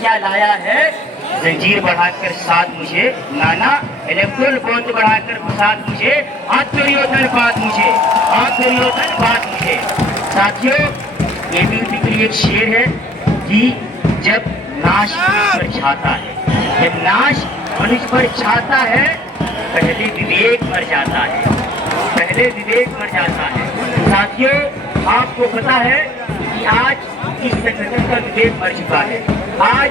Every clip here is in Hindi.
क्या लाया है, जंजीर बढ़ाकर साथ मुझे नाना, इलेक्ट्रोल वोट बढ़ाकर साथ मुझे, हाथ दुर्योधन बात मुझे, हाथ दुर्योधन बात मुझे। साथियों, एबीवीपी के लिए एक शेर है कि जब नाश मनुष्य पर छाता है, जब नाश मनुष्य पर छाता है, पहले विवेक मर जाता है, पहले विवेक मर जाता है। साथियों, आपको पता है कि आज इस संगठन का विवेक मर चुका है। आज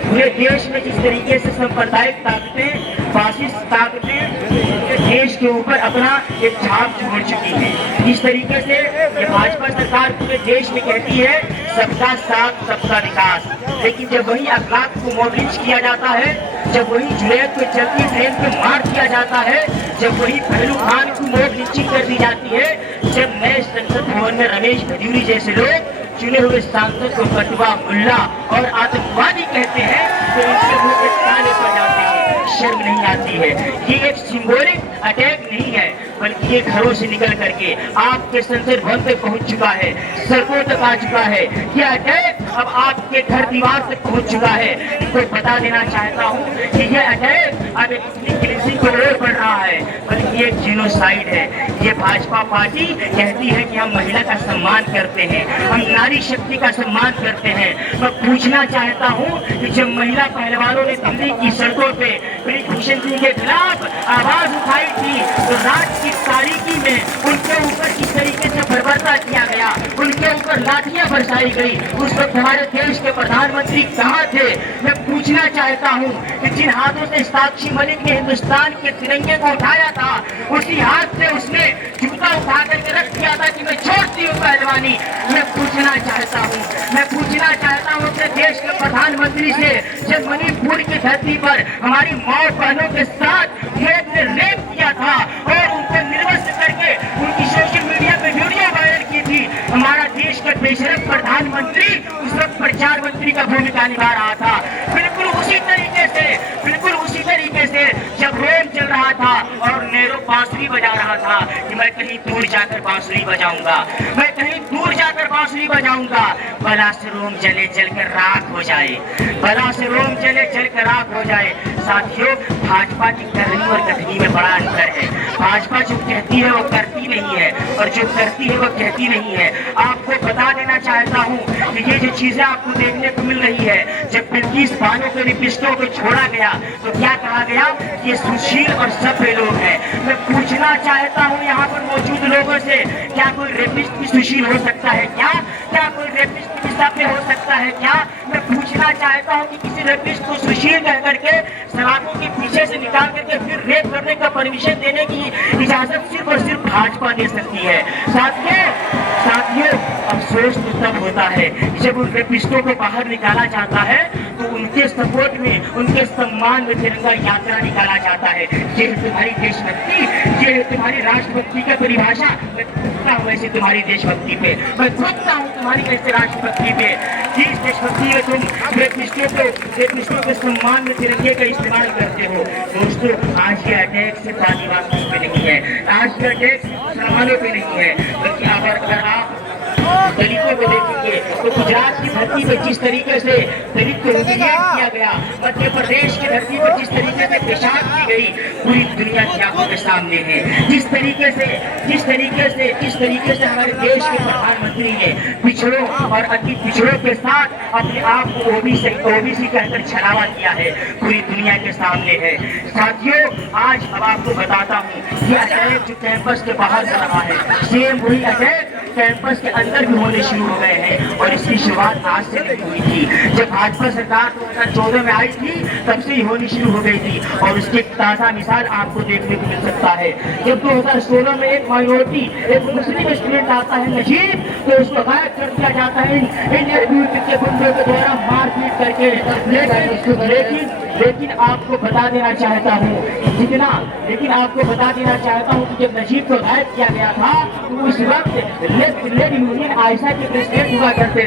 पूरे देश में जिस तरीके से सांप्रदायिक ताकतें, फासिस्ट ताकतें देश के ऊपर अपना एक छाप छोड़ चुकी है, इस तरीके से ये भाजपा सरकार पूरे देश में कहती है सबका साथ सबका विकास, लेकिन जब वही अखलाक को मॉडलिंच किया जाता है, जब वही जुनैद को चलती ट्रेन पे मार दिया जाता है, जब वही पहलू खान को मौत निश्चित कर दी जाती है, जब नए संसद भवन में रमेश भजूरी जैसे लोग चुने हुए सांसद को कटवा, मुल्ला और आतंकवादी कहते हैं, तो इनके मुंह पे ताले पड़ जाते हैं, शर्म नहीं आती है। ये एक सिंबॉलिक अटैक नहीं है, बल्कि ये घरों से निकल करके आपके संसद भवन तक पहुंच चुका है, सड़कों तक आ चुका है। ये अटैक अब आपके घर दीवार तक पहुंच चुका है। इनको बता देना चाहता हूँ कि ये अटैक अब किसी को ओर पड़ रहा है, बल्कि ये जीनोसाइड है। ये भाजपा पार्टी कहती है कि हम महिला का सम्मान करते हैं, हम नारी शक्ति का सम्मान करते हैं। मैं पूछना चाहता हूँ कि जब महिला पहलवानों ने दिल्ली की सड़कों पे ब्रिजभूषण सिंह के खिलाफ आवाज उठाई थी, तो रात की तारीकी में उनके ऊपर किस तरीके से बर्बरता किया गया, उनके ऊपर लाठियां बरसाई गई, उस वक्त हमारे देश के प्रधानमंत्री कहाँ थे? मैं पूछना चाहता हूँ कि जिन हाथों से साक्षी मलिक ने हिंदुस्तान के तिरंगे को उठाया था, उसी हाथ से उसने जूता उठा करके रख दिया था कि मैं छोड़ती हूँ पहलवानी। मैं पूछना चाहता हूँ, मैं पूछना चाहता हूँ अपने देश के प्रधानमंत्री से, जब मणिपुर की धरती पर हमारी माँ बहनों के साथ ने रेप किया था और उनको निर्वस्त्र करके उनकी सोशल मीडिया पे वीडियो वायरल की थी, हमारा देश का बेशरम प्रधानमंत्री उस वक्त प्रचार मंत्री का भूमिका निभा रहा था। बिल्कुल उसी तरीके से, बिल्कुल उसी तरीके से जब रोम चल रहा था और नेहरू बांसुरी बजा रहा था कि मैं कहीं दूर जाकर बांसुरी बजाऊंगा, मैं कहीं दूर जाकर बांसुरी बजाऊंगा, भला से रोम जले जलकर राख हो जाए, भला से रोम जले जलकर राख हो जाए। साथियों, भाजपा की करनी और कथनी में बड़ा अंतर है। भाजपा जो कहती है वो करती नहीं है, और जो करती है वो कहती नहीं है। आपको बता देना चाहता हूँ कि ये जो चीजें आपको देखने को मिल रही है, जब बिल्किस बानो के लिपिस्टों को छोड़ा गया तो क्या कहा गया? ये सुशील और सभ्य लोग हैं। मैं पूछना चाहता हूँ यहाँ पर मौजूद लोगों से, क्या कोई रेपिस्ट भी सुशील हो सकता है क्या? क्या कोई रेपिस्ट भी सभ्य हो सकता है क्या? मैं पूछना चाहता हूँ कि किसी रेपिस्ट को सुशील कह करके सलाखों के पीछे से निकाल करके फिर रेप करने का परमिशन देने की इजाजत सिर्फ और सिर्फ भाजपा दे सकती है। साथियों, अफसोस तो तब होता है जब उन रेपिस्टों को बाहर निकाला जाता है तो उनके सपोर्ट में, उनके सम्मान में तिरंगा यात्रा निकाला जाता है। ये है तुम्हारी देशभक्ति, ये है तुम्हारी राष्ट्रभक्ति की परिभाषा। मैं थूकता हूँ ऐसे तुम्हारी देशभक्ति पे, मैं थूकता हूँ तुम्हारी ऐसे राष्ट्रभक्ति पे। जिस देशभक्ति में तुम रेपिस्टों के सम्मान में तिरंगे का इस्तेमाल करते हो। दोस्तों, आज ये अटैक सिर्फ आदिवासियों पे नहीं है, आज ये अटैक मुसलमानों पे नहीं है, बल्कि अगर आप दलितों को देखेंगे तो गुजरात की धरती पर जिस तरीके से दलित को ह्यूमिलिएट किया गया, मध्य प्रदेश की धरती पर जिस तरीके से पेशाब की गई, पूरी दुनिया की आंखों के सामने है। जिस तरीके से हमारे देश के प्रधानमंत्री ने पिछड़ों और अति पिछड़ों के साथ अपने आप को ओबीसी कहकर छलावा किया है, पूरी दुनिया के सामने है। साथियों, आज अब आपको बताता हूँ, ये अटैक जो कैंपस के बाहर हो रहा है, सेम वही अटैक कैंपस के अंदर भी होने शुरू हो गए हैं, और इसकी शुरुआत आज से नहीं हुई थी। जब भाजपा सरकार 2014 में आई थी तब से ही होनी शुरू हो गई थी, और उसकी एक ताजा मिसाल आपको देखने को मिल सकता है। जब 2016 में एक माइनॉरिटी, एक मुस्लिम स्टूडेंट आता है नजीब, तो उसको गायब कर दिया जाता है इंडियन के गुंडों के द्वारा मारपीट करके। लेकिन आपको बता देना चाहता हूँ कि जब नजीब को गायब किया गया था तो उस वक्त लेफ्ट यूनियन आयशा के प्रेसिडेंट हुआ करते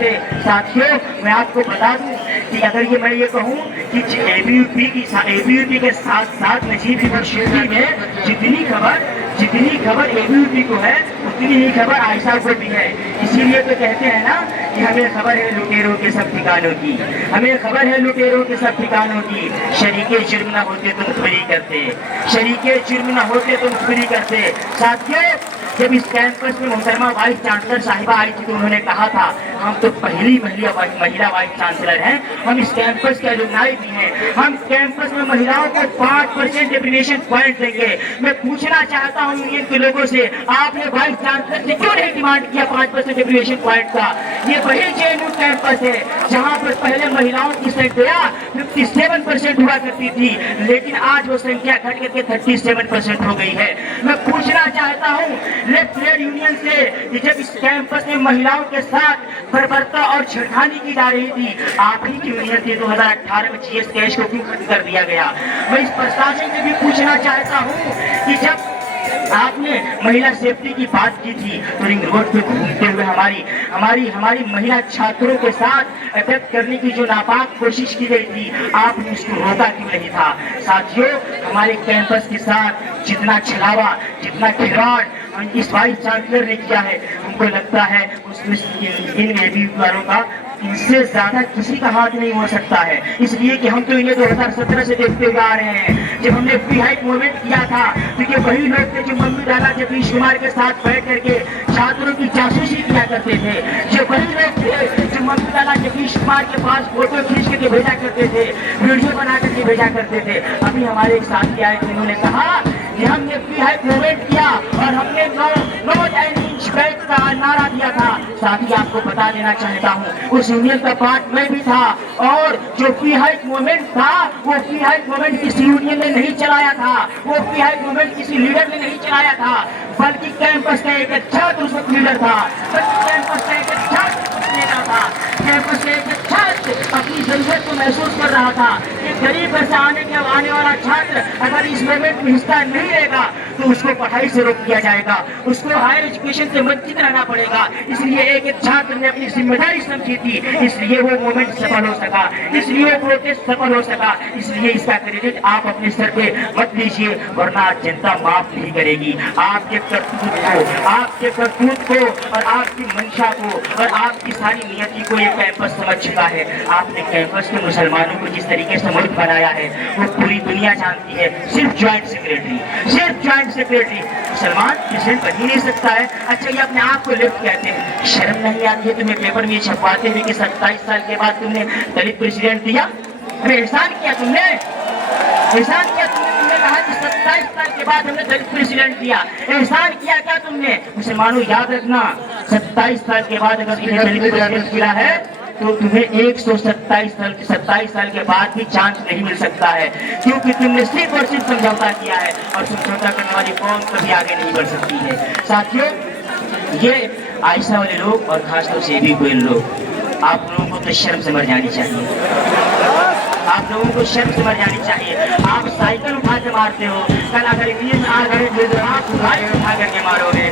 थे। साथियों, मैं आपको बता दूं कि अगर मैं ये कहूँ कि एबीवीपी के साथ साथ नजीब यूनिवर्सिटी में जितनी खबर जितनी खबर एबीवीपी को है उतनी ही खबर आयशा को भी है। इसीलिए तो कहते हैं ना कि हमें खबर है लुटेरों के सब ठिकानों की, हमें खबर है लुटेरों के सब ठिकानों की। शरीके जुर्म न होते तुम खुली करते, शरीके जुर्म न होते तुम खुली करते। साथियों, जब इस कैंपस में मोहतरमा वाइस चांसलर साहिबा आई थी तो उन्होंने कहा था हम तो पहली महिला वाइस चांसलर हैं, हम इस कैंपस के अलुमनाई भी हैं, हम कैंपस में महिलाओं को 5% एप्लीकेशन पॉइंट देंगे। मैं पूछना चाहता हूं यूनियन के लोगों से, आपने वाइस चांसलर से क्यों नहीं डिमांड किया 5% एप्लीकेशन पॉइंट का? ये वही जेएनयू कैंपस है जहां पर पहले महिलाओं की संख्या 57% हुआ करती थी, लेकिन आज वो संख्या घट करके 37% हो गई है। मैं पूछना चाहता हूँ लेफ्ट ट्रेड यूनियन से कि जब इस कैंपस में महिलाओं के साथ बर्बरता और छेड़खानी की जा रही थी, आप ही की यूनियन से 2018 में जीएस कैश को क्यों खत्म कर दिया गया? मैं इस प्रशासन से भी पूछना चाहता हूँ कि जब आपने महिला सेफ्टी की बात की थी तो रिंग रोड पे घूमते हुए हमारी महिला छात्रों के साथ अटैक करने की जो नापाक कोशिश की गई थी, आपने उसको रोका क्यों नहीं था? साथियों, हमारे कैंपस के साथ जितना छलावा, जितना खिलवाड़ इस वाइस चांसलर ने किया है, हमको लगता है उसमें इन एबीवीपी वालों का इनसे ज्यादा किसी का हाथ नहीं हो सकता है। इसलिए कि हम तो इन्हें 2017 से देखते हुए आ रहे हैं। जब हमने फ्री हाइट मूवमेंट किया था तो ये वही लोग थे जो मम्मी लाला जगदीश कुमार के साथ बैठ करके छात्रों की जासूसी किया करते थे, जो वही लोग थे जो मम्मी लाला जगदीश कुमार के पास फोटो खींच करके भेजा करते थे, वीडियो बना करके भेजा करते थे। अभी हमारे एक साथी आए थे, उन्होंने कहा कि हमने फ्री हाइट मूवमेंट किया और हमने नो इंच बैठ का नारा दिया था। साथ ही आपको बता देना चाहता हूँ उस यूनियन का पार्ट में भी था, और जो फ्री हाइट मूवमेंट था वो फ्री हाइट मूवमेंट किसी यूनियन ने नहीं चलाया था, वो फ्री हाइट मूवमेंट किसी लीडर ने नहीं चलाया था, बल्कि कैंपस का एक छात्र उस वक्त लीडर था, बल्कि कैंपस का एक छात्र नेता था, कैंपस का एक छात्र अपनी जरूरत को महसूस कर रहा था कि गरीब घर से आने वाला छात्र अगर इस मूवमेंट में हिस्सा नहीं लेगा तो उसको पढ़ाई से रोक दिया जाएगा, उसको हायर एजुकेशन से वंचित रहना पड़ेगा। इसलिए एक छात्र ने अपनी जिम्मेदारी समझी थी, इसलिए वो मूवमेंट सफल हो सका, इसलिए वो प्रोटेस्ट सफल हो सका। इसलिए इसका क्रेडिट आप अपने सर पे मत लीजिए, वरना जनता माफ नहीं करेगी। आपके करतूत को और आपकी मंशा को और आपकी सारी नियति को ये कैंपस समझ चुका है। आपने कैंपस के मुसलमानों को जिस तरीके से मुल्क बनाया है वो पूरी दुनिया जानती है। सिर्फ ज्वाइंट सेक्रेटरी मुसलमान प्रेसिडेंट बन ही नहीं सकता है। अच्छा, ये अपने आप को लेफ्ट कहते हैं, शर्म नहीं आती है तुम्हें पेपर में छपवाते हुए कि 27 साल के बाद तुमने दलित प्रेसिडेंट दिया? अरे एहसान किया तुमने, तुमने कहा कि 27 साल के बाद हमने दलित प्रेसिडेंट दिया। एहसान किया क्या तुमने? मुसलमानों याद रखना, 27 साल के बाद अगर तुम्हें दलित प्रेसिडेंट मिला है तो तुम्हें 127 साल के बाद भी चांस नहीं मिल सकता है, क्योंकि तुमने सिर्फ और सिर्फ समझौता किया है, और समझौता करने वाली कौम कभी आगे नहीं बढ़ सकती है। साथियों, ये आयशा वाले लोग और खासतौर से भी कोई लोग, आप लोगों को तो शर्म से मर जानी चाहिए, आप लोगों को शर्म से मर जानी चाहिए। आप साइकिल उठा के मारते हो, कल अगर इंडियन आ गए तो आप उठा करके मारोगे।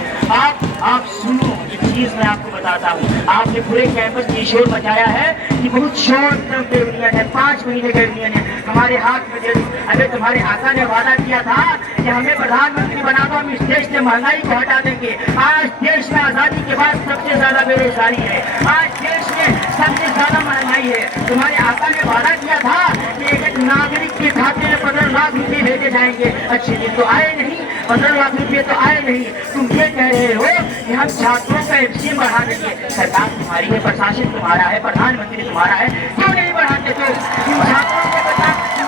आप सुनो, एक चीज मैं आपको बताता हूँ, आपने पूरे कैंपस में शोर मचाया है कि बहुत शॉर्ट टर्म पे यूनियन है, 5 महीने का यूनियन है, हमारे हाथ में दे दो। अरे तुम्हारे आका ने वादा किया था कि हमें प्रधानमंत्री बना दो, हम इस देश से महंगाई को हटा देंगे। आज देश में आजादी के बाद सबसे ज्यादा बेरोजगारी है, आज देश में सबसे ज्यादा महंगाई है। तुम्हारे आका ने वादा किया था कि एक नागरिक के खाते में 15 लाख रुपए भेजे जाएंगे। अच्छे दिन तो आए नहीं, 15 लाख रुपए तो आए नहीं। तुम ये कह रहे हो कि हम छात्रों का एफसीएम बढ़ा देंगे। सरकार तुम्हारी है, प्रशासन तुम्हारा है, प्रधानमंत्री तुम्हारा है, क्यों नहीं बढ़ाते? तो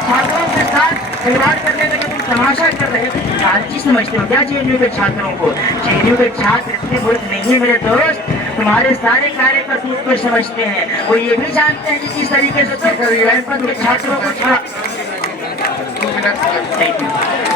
छात्रों के साथ खिलवाड़ करने लगे, तुम तमाशा कर रहे हो। लालची समझते हो क्या जेएनयू के छात्रों को? जेएनयू के छात्र इतने बुरे नहीं है मेरे दोस्त, तुम्हारे सारे कार्य करतूत को समझते हैं। वो ये भी जानते हैं कि किस तरीके से कैंपस के छात्रों को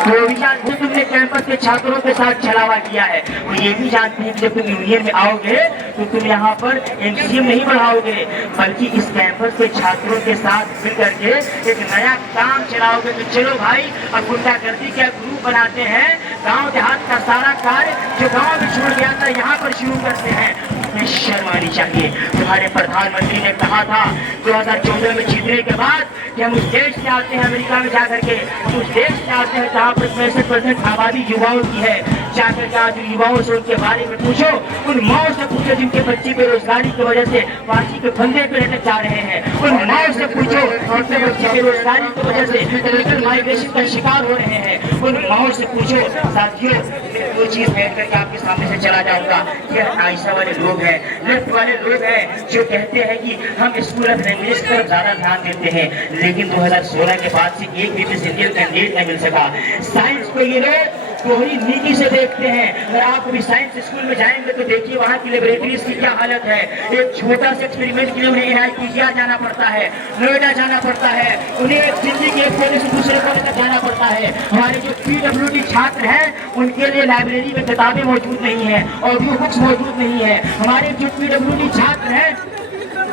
वो भी जानते, तुमने कैंपस के छात्रों के साथ छलावा किया है। वो ये भी जानते हैं कि जब तुम यूनियन में आओगे तो तुम यहाँ पर एमसीएम नहीं बढ़ाओगे, बल्कि इस कैंपस के छात्रों के साथ मिल करके एक नया काम चलाओगे। तो चलो भाई, अब गुंडागर्दी का ग्रुप बनाते हैं, गांव देहात का सारा कार्य जो गांव में छोड़ गया था यहाँ पर शुरू करते हैं। शर्म आनी चाहिए। तुम्हारे प्रधानमंत्री ने कहा था 2014 में जीतने के बाद कि हम उस देश से आते हैं, अमेरिका में जाकर के उस देश से आते हैं जहाँ पर 65% आबादी युवाओं की है, जाकर के आज युवाओं से उनके बारे में पूछो, उन माओ से पूछो जिनके बच्चे बेरोजगारी की वजह से फांसी के फंदे पे रहने जा रहे हैं, उन माओ से पूछो जिनके बच्चे बेरोजगारी की वजह से इलीगल माइग्रेशन का शिकार हो रहे हैं, उन माओ से पूछो। साथियों, मैं दो चीज कह करके आपके सामने से चला जाऊंगा। ये आयशा वाले लोग हैं, लेफ्ट वाले लोग हैं जो कहते हैं कि हम स्कूल ऑफ लैंग्वेज पर ज्यादा ध्यान देते हैं, लेकिन 2016 के बाद से एक भी इंडियन कैंडिडेट नहीं मिल सका। साइंस को ये लोग दोहरी नीति से देखते हैं। अगर आप कभी साइंस स्कूल में जाएंगे तो देखिए वहाँ की लेबोरेटरीज की क्या हालत है। एक छोटा सा एक्सपेरिमेंट के लिए उन्हें NITGR जाना पड़ता है, नोएडा जाना पड़ता है, उन्हें दिल्ली के एक कोने से दूसरे कोने तक जाना पड़ता है। हमारे जो PWD छात्र हैं उनके लिए लाइब्रेरी में किताबें मौजूद नहीं है, ऑडियो बुक्स मौजूद नहीं है। हमारे जो PWD छात्र हैं,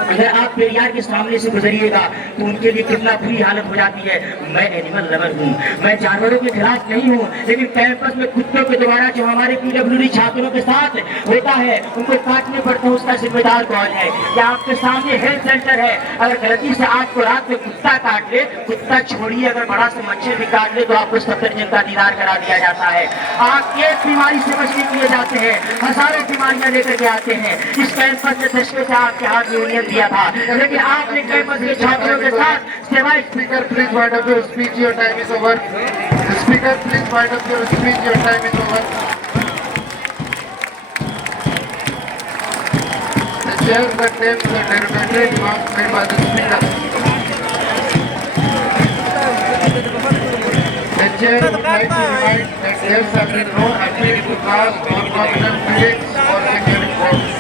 अगर आप पेरियार के सामने से गुजरिएगा तो उनके लिए कितना बुरी हालत हो जाती है। मैं एनिमल लवर हूँ, मैं जानवरों के खिलाफ नहीं हूँ, लेकिन कैंपस में कुत्तों के द्वारा जो हमारे PWD छात्रों के साथ होता है, उनको काटने पड़ते हैं, उसका जिम्मेदार कौन है? क्या आपके सामने हेल्थ सेंटर है? अगर गलती से आपको रात में कुत्ता काट ले, कुत्ता छोड़िए, अगर बड़ा सा मच्छर भी काट ले तो आपको सफदरजंग का दीदार करा दिया जाता है। आप एक बीमारी से बचने के लिए जाते हैं, हजारों बीमारियां लेकर के आते हैं। इस कैंपस ने दशकों से आपके हाथ में यूनियन दिया था, लेकिन आपने कैंपस के छात्रों के साथ सेवाएं। Speaker, please wind up your speech. Your time is over. Speaker, please wind up your speech. Your time is over. The chair that names the derogatory remarks made by the speaker. The chair would like to remind that there have been no appeal to class or confidence feelings or securing votes.